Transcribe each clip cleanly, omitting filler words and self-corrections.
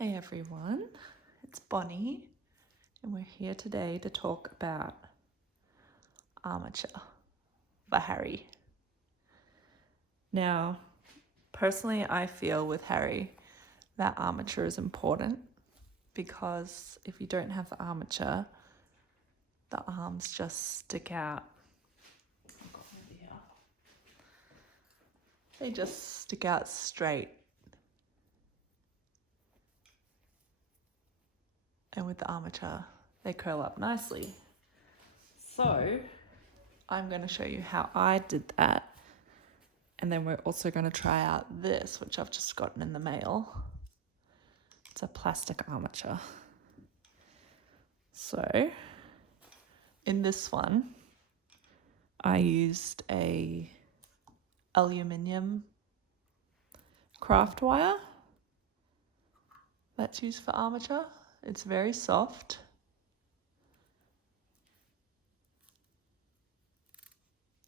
Hey everyone, it's Bonnie, and we're here today to talk about Armature by Harry. Now, personally, I feel with Harry that armature is important because if you don't have the armature, the arms just stick out. They just stick out straight. And with the armature, they curl up nicely. So, I'm going to show you how I did that. And then we're also going to try out this, which I've just gotten in the mail. It's a plastic armature. So, in this one, I used a aluminium craft wire that's used for armature. It's very soft.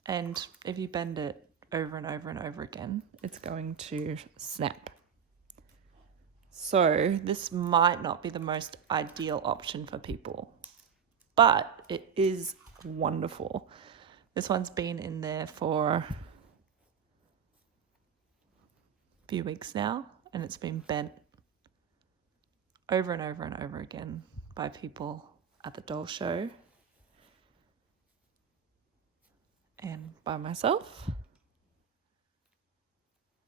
And if you bend it over and over and over again, it's going to snap. So this might not be the most ideal option for people, but it is wonderful. This one's been in there for a few weeks now, and it's been bent over and over and over again by people at the doll show and by myself,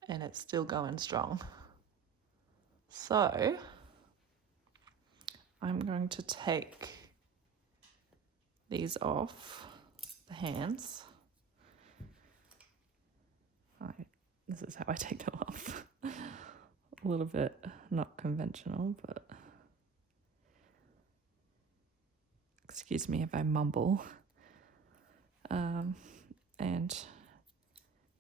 and it's still going strong. So I'm going to take these off the hands. This is how I take them off. A little bit not conventional, but excuse me if I mumble. And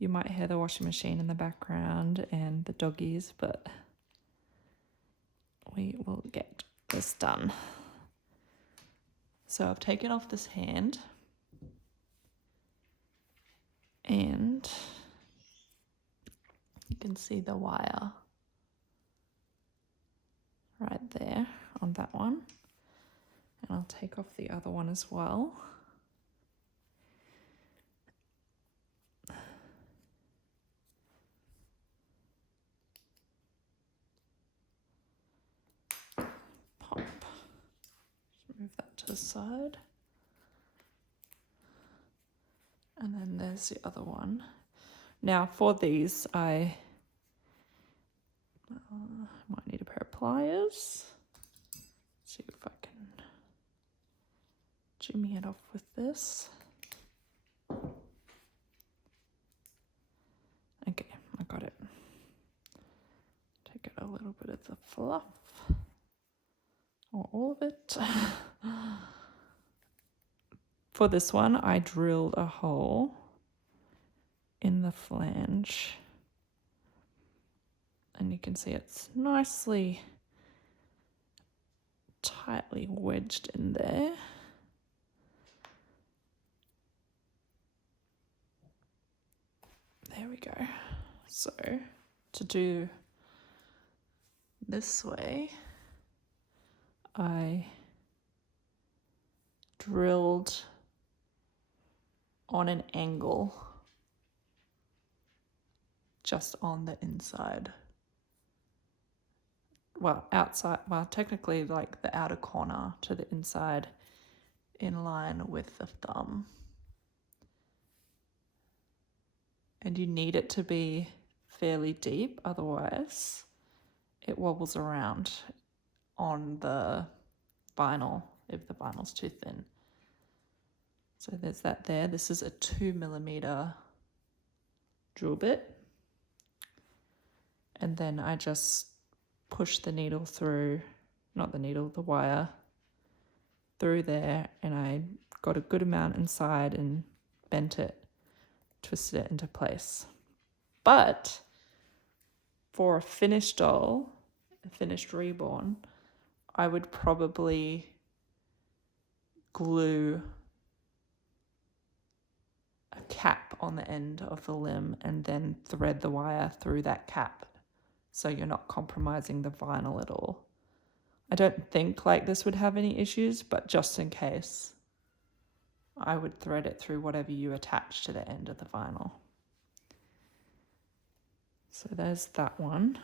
you might hear the washing machine in the background and the doggies, but we will get this done. So I've taken off this hand and you can see the wire right there on that one. And I'll take off the other one as well. Pop. Just move that to the side. And then there's the other one. Now for these, I might need a pair of pliers. See if I can jimmy it off with this. Okay, I got it. Take out a little bit of the fluff, or all of it. For this one, I drilled a hole in the flange. And you can see it's nicely, tightly wedged in there. There we go. So to do this way, I drilled on an angle just on the inside. Well, outside, well, technically like the outer corner to the inside in line with the thumb. And you need it to be fairly deep, otherwise it wobbles around on the vinyl if the vinyl's too thin. So there's that there. This is a 2mm drill bit. And then I just push the needle through, not the needle, the wire through there, and I got a good amount inside and bent it, twisted it into place. But for a finished doll, a finished reborn, I would probably glue a cap on the end of the limb and then thread the wire through that cap so you're not compromising the vinyl at all. I don't think like this would have any issues, but just in case, I would thread it through whatever you attach to the end of the vinyl. So there's that one.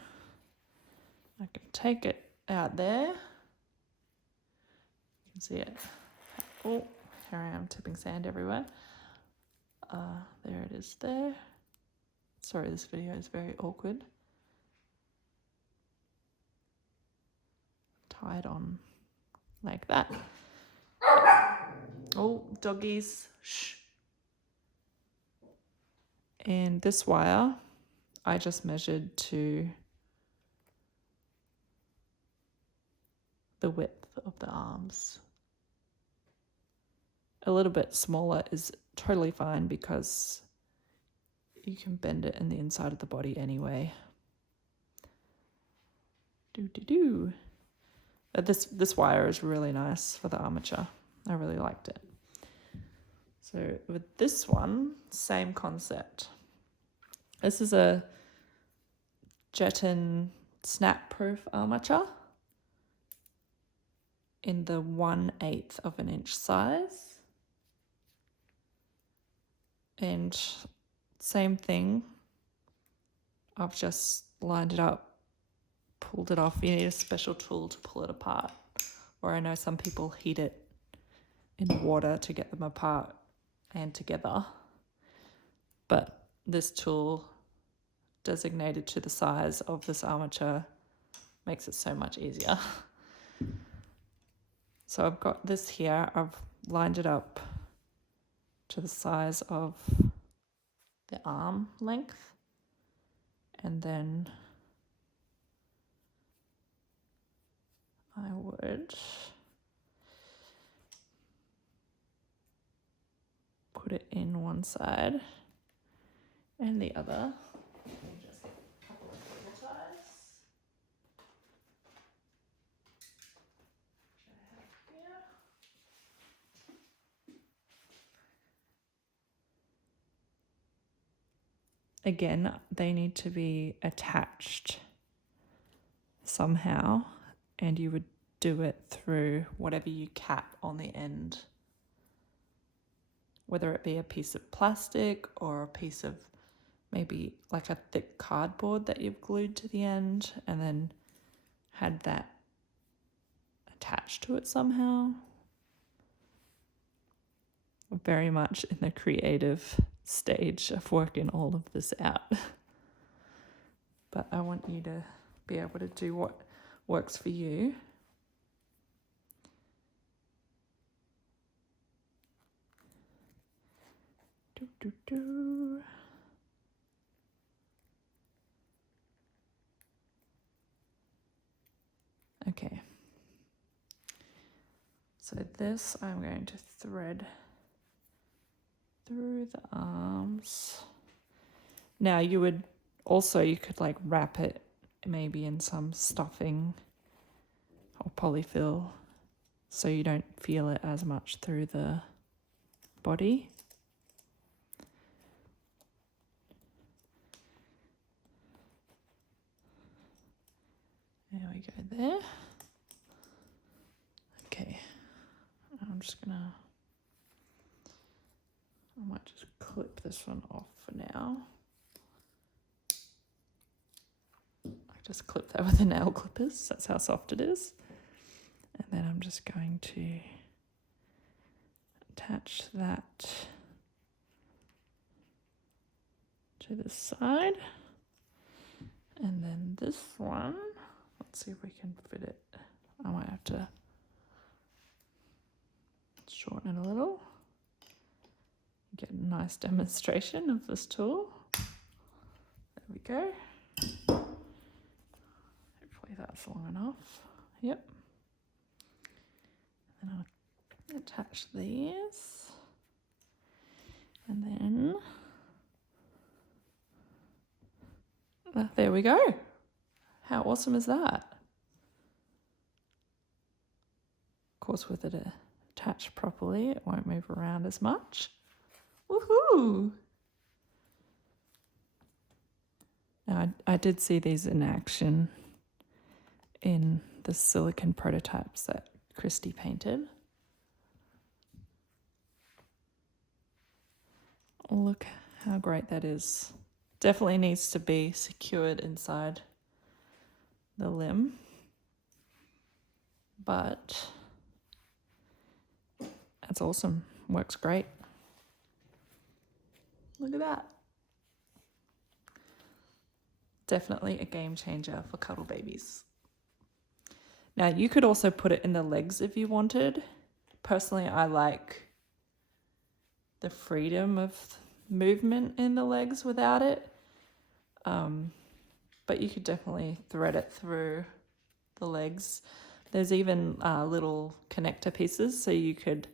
I can take it out there. You can see it. Oh, here I am tipping sand everywhere. There it is there. Sorry, this video is very awkward. Tied on like that. Oh, doggies. Shh. And this wire, I just measured to the width of the arms. A little bit smaller is totally fine because you can bend it in the inside of the body anyway. This wire is really nice for the armature. I really liked it. So with this one, same concept. This is a Jetton snap-proof armature in the 1/8 of an inch size. And same thing, I've just lined it up, pulled it off. You need a special tool to pull it apart, or I know some people heat it in water to get them apart and together, but this tool designated to the size of this armature makes it so much easier. So I've got this here, I've lined it up to the size of the arm length, and then I would put it in one side and the other. Just get a couple of cable ties. Again, they need to be attached somehow, and you would do it through whatever you cap on the end, whether it be a piece of plastic or a piece of maybe like a thick cardboard that you've glued to the end and then had that attached to it somehow. We're very much in the creative stage of working all of this out. But I want you to be able to do what works for you. Okay. So this I'm going to thread through the arms. Now you could like wrap it maybe in some stuffing or polyfill so you don't feel it as much through the body. There we go there. Okay, I'm just gonna, I might just clip this one off for now. I just clip that with the nail clippers, that's how soft it is. And then I'm just going to attach that to the side. And then this one, let's see if we can fit it. I might have to shorten it a little. Get a nice demonstration of this tool. There we go. Hopefully that's long enough. Yep. And I'll attach these. And then there we go. How awesome is that? Of course, with it attached properly, it won't move around as much. Woohoo! Now, I did see these in action in the silicone prototypes that Christy painted. Look how great that is. Definitely needs to be secured inside the limb, but that's awesome. Works great. Look at that. Definitely a game changer for cuddle babies. Now you could also put it in the legs if you wanted. Personally, I like the freedom of movement in the legs without it. But you could definitely thread it through the legs. There's even little connector pieces, so you could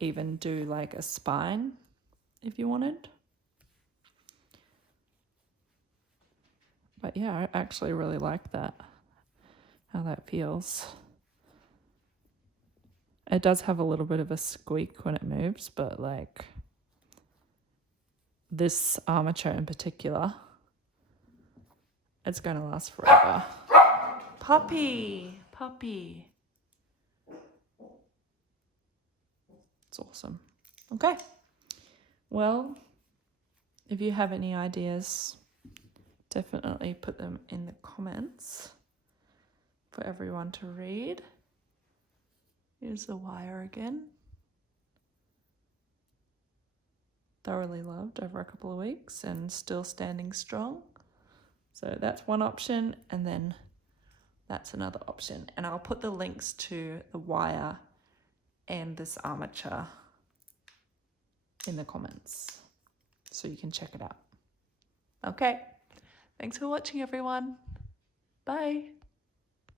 even do like a spine if you wanted. But yeah, I actually really like that, how that feels. It does have a little bit of a squeak when it moves, but like this armature in particular, it's going to last forever. Puppy. It's awesome. Okay. Well, if you have any ideas, definitely put them in the comments for everyone to read. Here's the wire again. Thoroughly loved over a couple of weeks and still standing strong. So that's one option, and then that's another option. And I'll put the links to the wire and this armature in the comments so you can check it out. Okay. Thanks for watching, everyone. Bye.